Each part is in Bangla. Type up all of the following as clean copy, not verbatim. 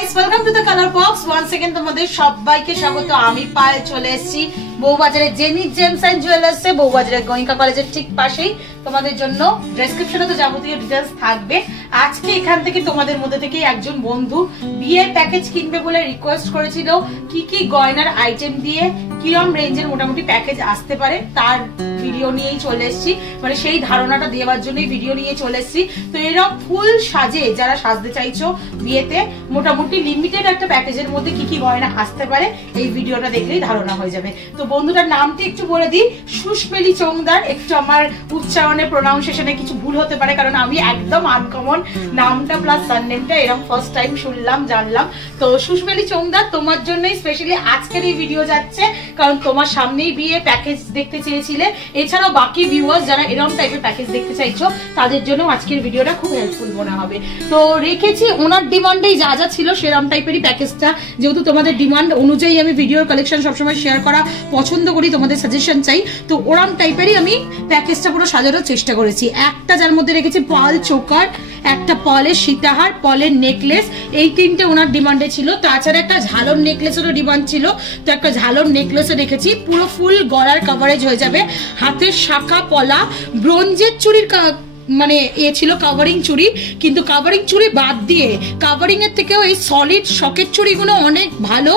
Guys, welcome to the Colour Box. Once again তোমাদের সবাইকে স্বাগত। আমি পায়েল চলে এসেছি বউবাজারে জেমি জেমস এন্ড জুয়েলার্সে, বউবাজারের গোয়েঙ্কা কলেজের ঠিক পাশেই। তোমাদের জন্য ডেসক্রিপশনে তো যাবতীয় ডিটেইলস থাকবে। আজকে এখান থেকে তোমাদের মধ্যে থেকে একজন বন্ধু বিয়ের প্যাকেজ কিনবে বলে রিকোয়েস্ট করেছিল, কি কি গয়নার আইটেম দিয়ে কিরম রেঞ্জের মোটামুটি প্যাকেজ আসতে পারে তার ভিডিও নিয়েই চলে এসেছি, মানে সেই ধারণাটা দেওয়ার জন্যই ভিডিও নিয়ে চলে এসেছি। তো এরকম ফুল সাজে যারা সাজতে চাইছো বিয়েতে, মোটামুটি লিমিটেড একটা প্যাকেজের মধ্যে কি কি গয়না আসতে পারে এই ভিডিওটা দেখলেই ধারণা হয়ে যাবে। তো বন্ধুটার নামটি একটু বলে দিই, সুস্মেলি চৌংদার। একটু আমার উচ্চারণে প্রোনাউন্সিয়েশনে কিছু ভুল হতে পারে, কারণ আমি একদম আনকমন নামটা প্লাস সারনেমটা এরকম ফার্স্ট টাইম শুনলাম জানলাম। তো সুস্মেলি চৌংদার, তোমার জন্যই স্পেশালি আজকের এই ভিডিও যাচ্ছে, কারণ তোমার সামনেই বিয়ে প্যাকেজ দেখতে চেয়েছিলে। এছাড়াও বাকি ভিউয়ার্স যারা এরকম টাইপের প্যাকেজ দেখতে চাইছো তাদের জন্য আজকের ভিডিওটা খুব হেল্পফুল মনে হবে। তো রেখেছি ওনার ডিমান্ডেই যা যা ছিল সেরকম টাইপেরই প্যাকেজটা, যেহেতু তোমাদের ডিমান্ড অনুযায়ী আমি ভিডিওর কালেকশন সবসময় শেয়ার করা পছন্দ করি, তোমাদের সাজেশন চাই। তো ওরকম টাইপেরই আমি প্যাকেজটা পুরো সাজানোর চেষ্টা করেছি। একটা যার মধ্যে রেখেছি পাল চোকার, একটা পলের সীতাহার, পলের নেকলেস, এই তিনটে ওনার ডিমান্ডে ছিল। তাছাড়া একটা ঝালর নেকলেসেরও ডিমান্ড ছিল, তো একটা ঝালর নেকলেসও রেখেছি। পুরো ফুল গলার কভারেজ হয়ে যাবে, হাতের শাখা পলা, ব্রোঞ্জের চুড়ির মানে ছিল কাভারিং চুড়ি, কিন্তু কাভারিং চুড়ি বাদ দিয়ে কাভারিং এর থেকেও এই সলিড শকের চুড়িগুলো অনেক ভালো,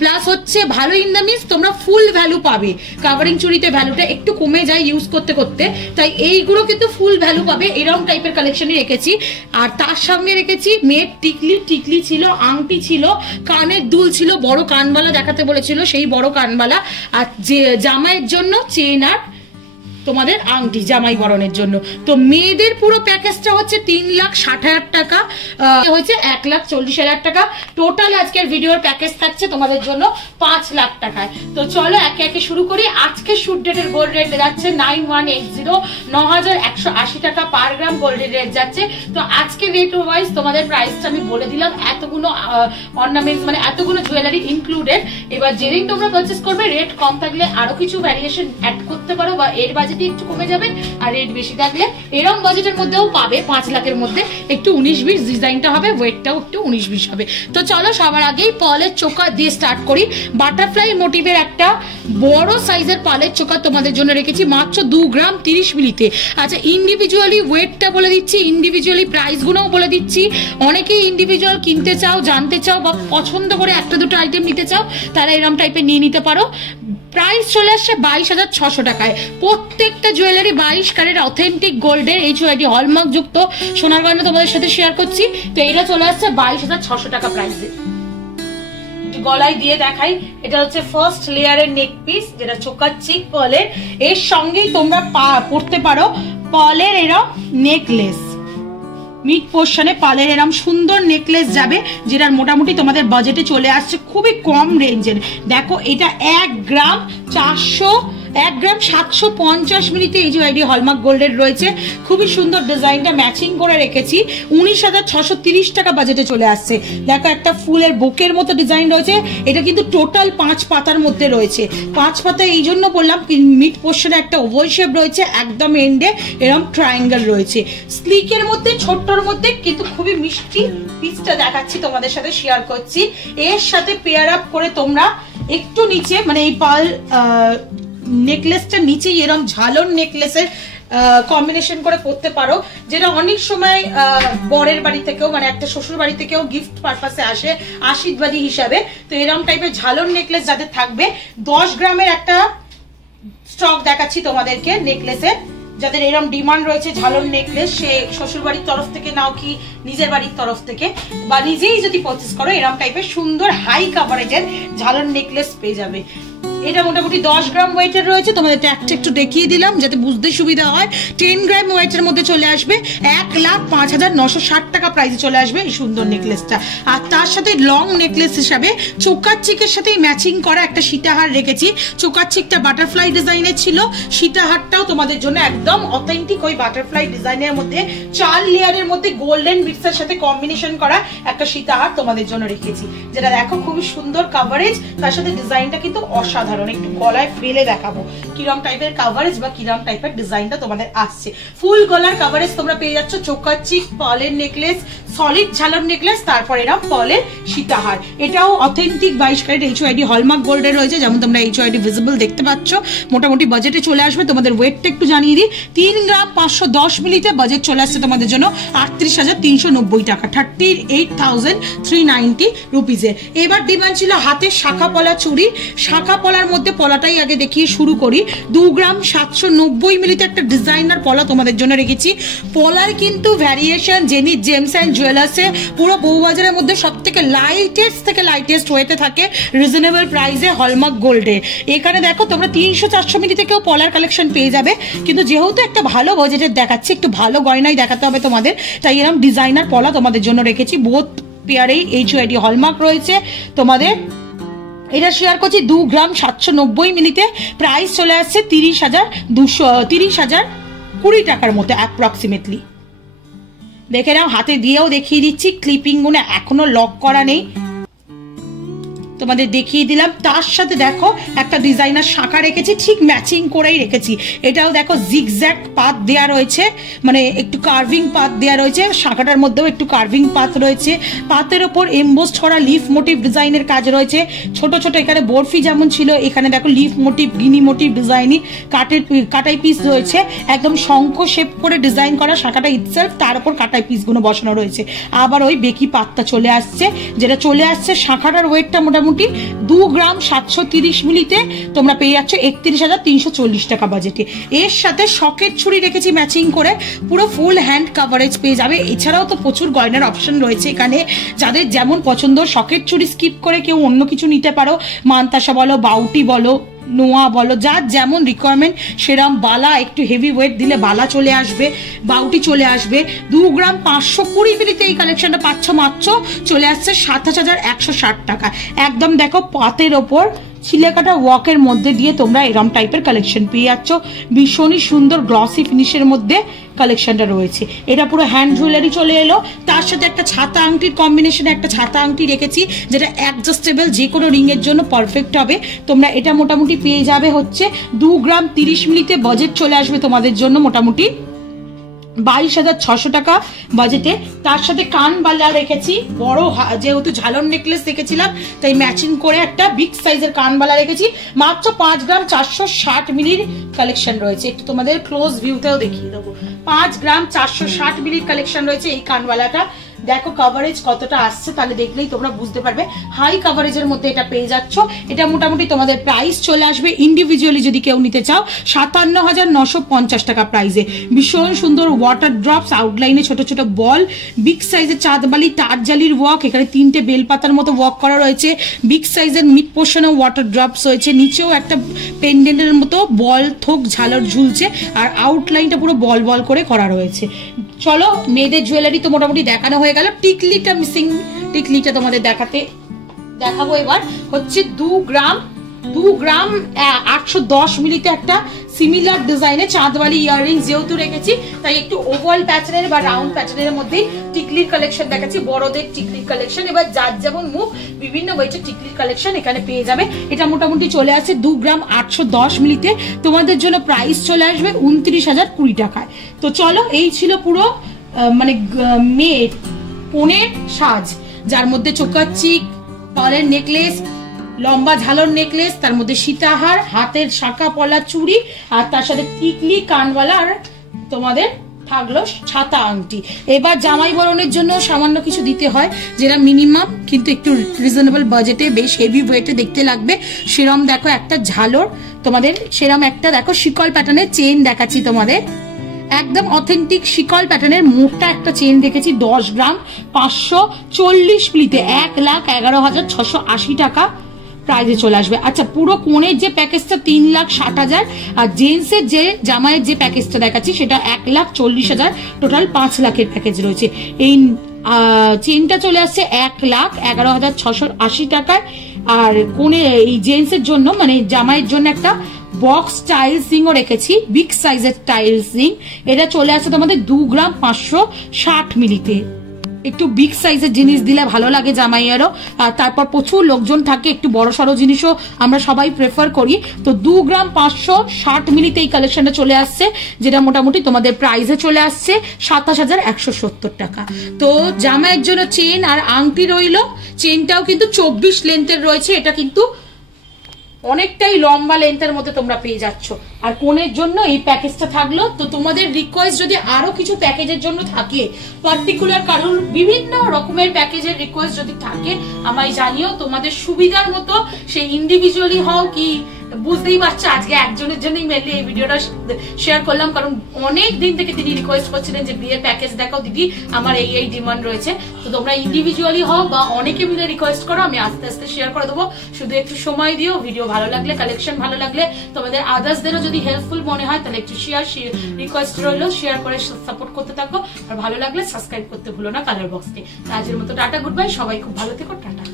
প্লাস হচ্ছে ভালো ইন দ্য মিনস তোমরা ফুল ভ্যালু পাবে। কাভারিং চুড়িতে ভ্যালুটা একটু কমে যায় ইউজ করতে করতে, তাই এইগুলো কিন্তু ফুল ভ্যালু পাবে। এরকম টাইপের কালেকশনই রেখেছি। আর তার সঙ্গে রেখেছি মেয়ের টিকলি ছিল, আংটি ছিল, কানের দুল ছিল, বড় কানবালা দেখাতে বলেছিল সেই বড় কানবালা, আর যে জামাইয়ের জন্য চেন আর তোমাদের আংটি জামাই বরণের জন্য। তো মেয়েদের পুরো প্যাকেজটা হচ্ছে 3,60,000 টাকা, হচ্ছে 1,40,000 টাকা। টোটাল আজকের ভিডিওর প্যাকেজ থাকছে তোমাদের জন্য 5 লাখ টাকায়। তো চলো একে একে শুরু করি। আজকে শুট ডেটের গোল্ড রেট যাচ্ছে 9180, 9,180 টাকা পার গ্রাম গোল্ডের রেট যাচ্ছে। তো আজকে রেট ওয়াইজ তোমাদের প্রাইসটা আমি বলে দিলাম, এতগুলো অর্নামেন্টস মানে এতগুলো জুয়েলারি ইনক্লুডেড। এবার যেদিন তোমরা পারচেস করবে রেট কম থাকলে আরো কিছু ভ্যারিয়েশন অ্যাড করতে পারো, বা এর বাজেট একটু কমে যাবে, আর রেট বেশি থাকলে এরকম বাজেটের মধ্যেও পাবে। 5 লাখের মধ্যে একটু 19-20 ডিজাইনটা হবে, ওয়েটটাও একটু 19-20 হবে। তো চলো সবার আগেই পালের চোকা দিয়ে স্টার্ট করি। বাটারফ্লাই মোটিভের একটা বড় সাইজের পালের চোকা তোমাদের জন্য রেখেছি মাত্র 2 গ্রাম 30 মিলিতে। আচ্ছা, ইন্ডিভিজুয়ালি ওয়েটটা বলে দিচ্ছি, ইন্ডিভিজুয়ালি প্রাইসগুলোও বলে দিচ্ছি। অনেকেই ইন্ডিভিজুয়াল কিনতে চাও, জানতে চাও, বা পছন্দ করে একটা দুটো আইটেম নিতে চাও, তারা এরকম টাইপের নিয়ে নিতে পারো। প্রাইস চলে আসছে 22,600 টাকায়। প্রত্যেকটা জুয়েলারি 22 ক্যারেট অথেন্টিক গোল্ডের HOID হলমার্ক যুক্ত সোনার গয়না তোমাদের সাথে শেয়ার করছি। তো এটা চলে আসছে 22,600 টাকা প্রাইসে। গলায় দিয়ে দেখাই, এটা হচ্ছে ফার্স্ট লেয়ারের নেক পিস, যেটা চোকার চিক পলের। এর সঙ্গেই তোমরা পড়তে পারো পলের এরম নেকলেস, মিড পোর্শনে পালের এরম সুন্দর নেকলেস যাবে, যেটার মোটামুটি তোমাদের বাজেটে চলে আসছে খুবই কম রেঞ্জের। দেখো এটা 1 গ্রাম 750 মিলিতে HOID হলমার্ক গোল্ডের রয়েছে। খুবই সুন্দর ডিজাইনটা ম্যাচিং করে রেখেছি। 19,630 টাকা বাজেটে চলে আসছে। দেখো একটা ফুলের বুকের মতো ডিজাইন রয়েছে। এটা কিন্তু টোটাল 5 পাতার মধ্যে রয়েছে। 5 পাতা এই জন্য বললাম, মিড পোর্শনে একটা ওভাল শেপ রয়েছে, একদম এন্ডে এরকম ট্রায়াঙ্গেল রয়েছে। স্লিকের মধ্যে ছোট্টর মধ্যে কিন্তু খুবই মিষ্টি পিসটা দেখাচ্ছি তোমাদের সাথে শেয়ার করছি। এর সাথে পেয়ার আপ করে তোমরা একটু নিচে মানে এই পাল নেকলেসটা নিচে এরকম ঝালর নেকলেসের কম্বিনেশন করে পড়তে পারো, যেটা অনেক সময় বরের বাড়ি থেকেও মানে একটা শ্বশুর বাড়ি থেকেও গিফট পারপাসে আসে আশীর্বাদী হিসাবে। তো এরকম টাইপের ঝালর নেকলেস যাদের থাকবে, 10 গ্রামের একটা স্টক দেখাচ্ছি তোমাদেরকে নেকলেসের। যাদের এরকম ডিমান্ড রয়েছে ঝালর নেকলেস, সে শ্বশুর বাড়ির তরফ থেকে নাও কি নিজের বাড়ির তরফ থেকে, বা নিজেই যদি পারচেস করো, এরকম টাইপের সুন্দর হাই কাভারেজের ঝালর নেকলেস পেয়ে যাবে। এটা মোটামুটি 10 গ্রাম ওয়েটের রয়েছে। তোমাদের ট্যাগটা একটু দেখিয়ে দিলাম যাতে বুঝতে সুবিধা হয়। 10 গ্রাম ওয়েটের মধ্যে চলে আসবে 1,05,960 টাকা প্রাইসে চলে আসবে এই সুন্দর নেকলেসটা। আর তার সাথে লং নেকলেস হিসাবে চোকার চিকের সাথে ম্যাচিং করা একটা সীতাহার রেখেছি। চোকার চিকটা বাটারফ্লাই ডিজাইনের ছিল, সীতাহারটাও তোমাদের জন্য একদম অথেন্টিক ওই বাটারফ্লাই ডিজাইনের মধ্যে 4 লেয়ারের মধ্যে গোল্ডেন বিটসের সাথে কম্বিনেশন করা একটা সীতাহার তোমাদের জন্য রেখেছি, যেটা দেখো খুবই সুন্দর কাভারেজ, তার সাথে ডিজাইনটা কিন্তু অসাধারণ। অসাধারণ। একটু গলায় ফেলে দেখাবো কিরম টাইপের কাভারেজ বা কিরম টাইপের ডিজাইনটা তোমাদের আসছে। ফুল গলার কাভারেজ তোমরা পেয়ে যাচ্ছ, চোকার চিক, পার্লের নেকলেস, সলিড ঝালর নেকলেস, তারপর এরকম পার্লের সীতাহার। এটাও অথেন্টিক 22 ক্যারেট HYD হলমার্ক গোল্ডের রয়েছে, যেমন তোমরা HYD ভিজিবল দেখতে পাচ্ছ। মোটামুটি বাজেটে চলে আসবে। তোমাদের ওয়েটটা একটু জানিয়ে দিই, 3 গ্রাম 510 মিলিতে বাজেট চলে আসছে তোমাদের জন্য 38,390 টাকা, 38,390 রুপিজের। এবার ডিমান্ড ছিল হাতের শাখা পলা চুড়ি। শাখা পলার মধ্যে পলাটাই আগে দেখিয়ে শুরু করি। 2 গ্রাম 790 মিলিতে একটা ডিজাইনার পলা তোমাদের জন্য রেখেছি। পলার কিন্তু ভ্যারিয়েশন জেনিথ জেমস অ্যান্ড জুয়েলার্সে পুরো বউবাজারের মধ্যে সব থেকে লাইটেস্ট ওয়েতে থাকে, রিজনেবল প্রাইসে হলমার্ক গোল্ডে। এখানে দেখো তোমরা 300-400 মিলি থেকেও পলার কালেকশন পেয়ে যাবে, কিন্তু যেহেতু একটা ভালো বাজেটের দেখাচ্ছি, একটু ভালো গয়নাই দেখাতে হবে তোমাদের, তাই এরকম ডিজাইনার পলা তোমাদের জন্য রেখেছি। বোথ পেয়ারেই HYD হলমার্ক রয়েছে তোমাদের। এটা শেয়ার করছি 2 গ্রাম 790 মিলিতে, প্রাইস চলে আসছে 30,020 টাকার মতো অ্যাপ্রক্সিমেটলি। দেখে নাও, হাতে দিয়েও দেখিয়ে দিচ্ছি, ক্লিপিং গুলো এখনো লক করা নেই, তোমাদের দেখিয়ে দিলাম। তার সাথে দেখো একটা ডিজাইনার শাখা রেখেছি, ঠিক ম্যাচিং করেই রেখেছি। এটাও দেখো জিগজ্যাগ পাত দেওয়া রয়েছে, মানে একটু কার্ভিং পাত দেওয়া রয়েছে, শাখাটার মধ্যেও একটু কার্ভিং পাত রয়েছে। পাতের ওপর এমবোসড করা লিফ মোটিভ ডিজাইনের কাজ রয়েছে। ছোট ছোট এখানে বরফি যেমন ছিল, এখানে দেখো লিফ মোটিভ, গিনি মোটিভ ডিজাইনই কাটাই পিস রয়েছে, একদম শঙ্খ শেপ করে ডিজাইন করা শাখাটা ইটসেলফ, তার উপর কাটাই পিসগুলো বসানো রয়েছে। আবার ওই বেকি পাতটা চলে আসছে, যেটা চলে আসছে শাখাটার ওয়েটটা মোটামুটি 2 গ্রাম 730 মিলিতে তোমরা পেয়ে যাচ্ছ 31,340 টাকা বাজেটে। এর সাথে সকেট ছুরি রেখেছি ম্যাচিং করে, পুরো ফুল হ্যান্ড কাভারেজ পেয়ে যাবে। এছাড়াও তো প্রচুর গয়নার অপশন রয়েছে এখানে, যাদের যেমন পছন্দ। সকেট ছুরি স্কিপ করে কেউ অন্য কিছু নিতে পারো, মানতাসা বলো, বাউটি বলো, নোয়া বলো, যার যেমন রিকোয়ারমেন্ট সেরকম। বালা একটু হেভি ওয়েট দিলে বালা চলে আসবে, বাউটি চলে আসবে। 2 গ্রাম 520 মিলিতে এই কালেকশনটা পাচ্ছ মাত্র চলে আসছে 27,160 টাকা। একদম দেখো পাতের ওপর ছিলেকাটা ওয়ার্কের মধ্যে দিয়ে তোমরা এরম টাইপের কালেকশন পেয়ে যাচ্ছ। ভীষণই সুন্দর গ্লসি ফিনিশের মধ্যে কালেকশনটা রয়েছে। এটা পুরো হ্যান্ড জুয়েলারি চলে এলো, তার সাথে একটা ছাতা আংটির কম্বিনেশনে একটা ছাতা আংটি রেখেছি, যেটা অ্যাডজাস্টেবল, যে কোনো রিং এর জন্য পারফেক্ট হবে। তোমরা এটা মোটামুটি পেয়ে যাবে হচ্ছে 2 গ্রাম 30 মিলিতে বাজেট চলে আসবে তোমাদের জন্য মোটামুটি 22,600 টাকা বাজেটে। তার সাথে কানবালা রেখেছি, বড় যেহেতু ঝালর নেকলেস রেখেছিলাম তাই ম্যাচিং করে একটা বিগ সাইজের কানবালা রেখেছি। মাত্র 5 গ্রাম 460 মিলির কালেকশন রয়েছে। একটু তোমাদের ক্লোজ ভিউতেও দেখিয়ে দেবো। 5 গ্রাম 460 মিলির কালেকশন রয়েছে এই কানবালাটা। দেখো কভারেজ কতটা আসছে, তাহলে দেখলেই তোমরা বুঝতে পারবে। হাই কভারেজের মধ্যে এটা পেয়ে যাচ্ছ। এটা মোটামুটি তোমাদের প্রাইস চলে আসবে ইন্ডিভিজুয়ালি যদি কেউ নিতে চাও 57,950 টাকা প্রাইসে। ভীষণ সুন্দর ওয়াটার ড্রপস, আউটলাইনে ছোট ছোট বল, বিগ সাইজের চাঁদবালি তারজালির ওয়ার্ক, এখানে 3টে বেলপাতার মতো ওয়ার্ক করা রয়েছে। বিগ সাইজের মিড পোর্শনেও ওয়াটার ড্রপস রয়েছে, নিচেও একটা পেন্ডেন্টের মতো বল থোক ঝালর ঝুলছে, আর আউটলাইনটা পুরো বল বল করে করা রয়েছে। চলো, মেয়েদের জুয়েলারি তো মোটামুটি দেখানো হয়ে গেল। টিকলিটা মিসিং, টিকলিটা তোমাদের দেখাবো এবার হচ্ছে 2 গ্রাম 810 মিলিতে একটা সিমিলার ডিজাইনের চাঁদওয়ালি ইয়াররিংস যেহেতু রেখেছি, তাই একটু ওভাল প্যাটার্নের বা রাউন্ড প্যাটার্নের মধ্যে টিকলির কালেকশন দেখাচ্ছি, বড়দের টিকলির কালেকশন। এবার যার যেমন মুখ বিভিন্ন ওয়েটের টিকলির কালেকশন এখানে পেয়ে যাবে। এটা মোটামুটি চলে আসছে 2 গ্রাম 810 মিলিতে, তোমাদের জন্য প্রাইস চলে আসবে 29,020 টাকায়। তো চলো, এই ছিল পুরো মানে মেয়ের পনের সাজ, যার মধ্যে চোকার চিক, পার্লের নেকলেস, লম্বা ঝালর নেকলেস, তার মধ্যে সীতাহার, হাতের শাখা পলা চুড়ি, আর তার সাথে টিকলি কানবালা, আর তোমাদের থাকলো ছাতা আংটি। এবার জামাই বরণের জন্য সামান্য কিছু দিতে হয়, যেটা মিনিমাম কিন্তু একটু রিজনেবল বাজেটে বেশ হেভি ওয়েটে দেখতে লাগবে। সেরম দেখো একটা ঝালর তোমাদের, সেরম একটা দেখো শিকল প্যাটার্নের চেন দেখাচ্ছি তোমাদের, একদম অথেন্টিক শিকল প্যাটার্নের মোটা একটা চেন রেখেছি 10 গ্রাম 540 মিলিতে 1,11,680 টাকা প্রাইজে চলে আসবে। আচ্ছা, পুরো কোণের যে প্যাকেজটা 3,60,000, আর জেন্টসের যে জামাইয়ের যে প্যাকেজটা দেখাচ্ছি সেটা 1,40,000, টোটাল 5 লাখের প্যাকেজ রয়েছে। এই চেনটা চলে আসছে 1,11,680 টাকায়। আর কোণে এই জেন্টসের জন্য মানে জামাইয়ের জন্য একটা বক্স টাইলস রিংও রেখেছি, বিগ সাইজের টাইলস রিং। এটা চলে আসছে তোমাদের 2 গ্রাম 560 মিলিতে একটু বিগ সাইজের জিনিস দিলে ভালো লাগে জামাইয়েরও। তারপর প্রচুর লোকজন থাকে, একটু বড় সড়ো জিনিসও আমরা সবাই প্রেফার করি। তো 2 গ্রাম 560 মিলিতে এই কালেকশনটা চলে আসছে, যেটা মোটামুটি তোমাদের প্রাইসে চলে আসছে 27,170 টাকা। তো জামাইয়ের জন্য চেন আর আংটি রইলো। চেনটাও কিন্তু 24 লেন্থের রয়েছে, এটা কিন্তু অনেকটাই লম্বা লেন্থের মধ্যে তোমরা পেয়ে যাচ্ছ। আর কোনের জন্য এই প্যাকেজটা থাকলো। তো তোমাদের রিকোয়েস্ট যদি আরো কিছু প্যাকেজের জন্য থাকে, পার্টিকুলার কারোর বিভিন্ন রকমের প্যাকেজের রিকোয়েস্ট যদি থাকে আমায় জানিও, তোমাদের সুবিধার মতো সেই ইন্ডিভিজুয়ালি হও কি বুঝতেই পারছো আজকে একজনের জন্যই মেনলি এই ভিডিওটা শেয়ার করলাম, কারণ অনেক দিন থেকে তিনি রিকোয়েস্ট করছিলেন যে বিয়ের প্যাকেজ দেখাও দিদি, আমার এই ডিমান্ড রয়েছে। তো তোমরা ইন্ডিভিজুয়ালি হও বা অনেকে মিলে রিকোয়েস্ট করো, আমি আস্তে আস্তে শেয়ার করে দেবো। শুধু একটু সময় দিও, ভিডিও ভালো লাগলে, কালেকশন ভালো লাগলে, তোমাদের আদার্সদেরও যদি হেল্পফুল মনে হয় তাহলে একটু রিকোয়েস্ট রইলো, শেয়ার করে সাপোর্ট করতে থাকো। আর ভালো লাগলে সাবস্ক্রাইব করতে ভুলো না কালার বক্সকে। আজকের মতো টাটা, গুড বাই, সবাই খুব ভালো থেকো, টাটা।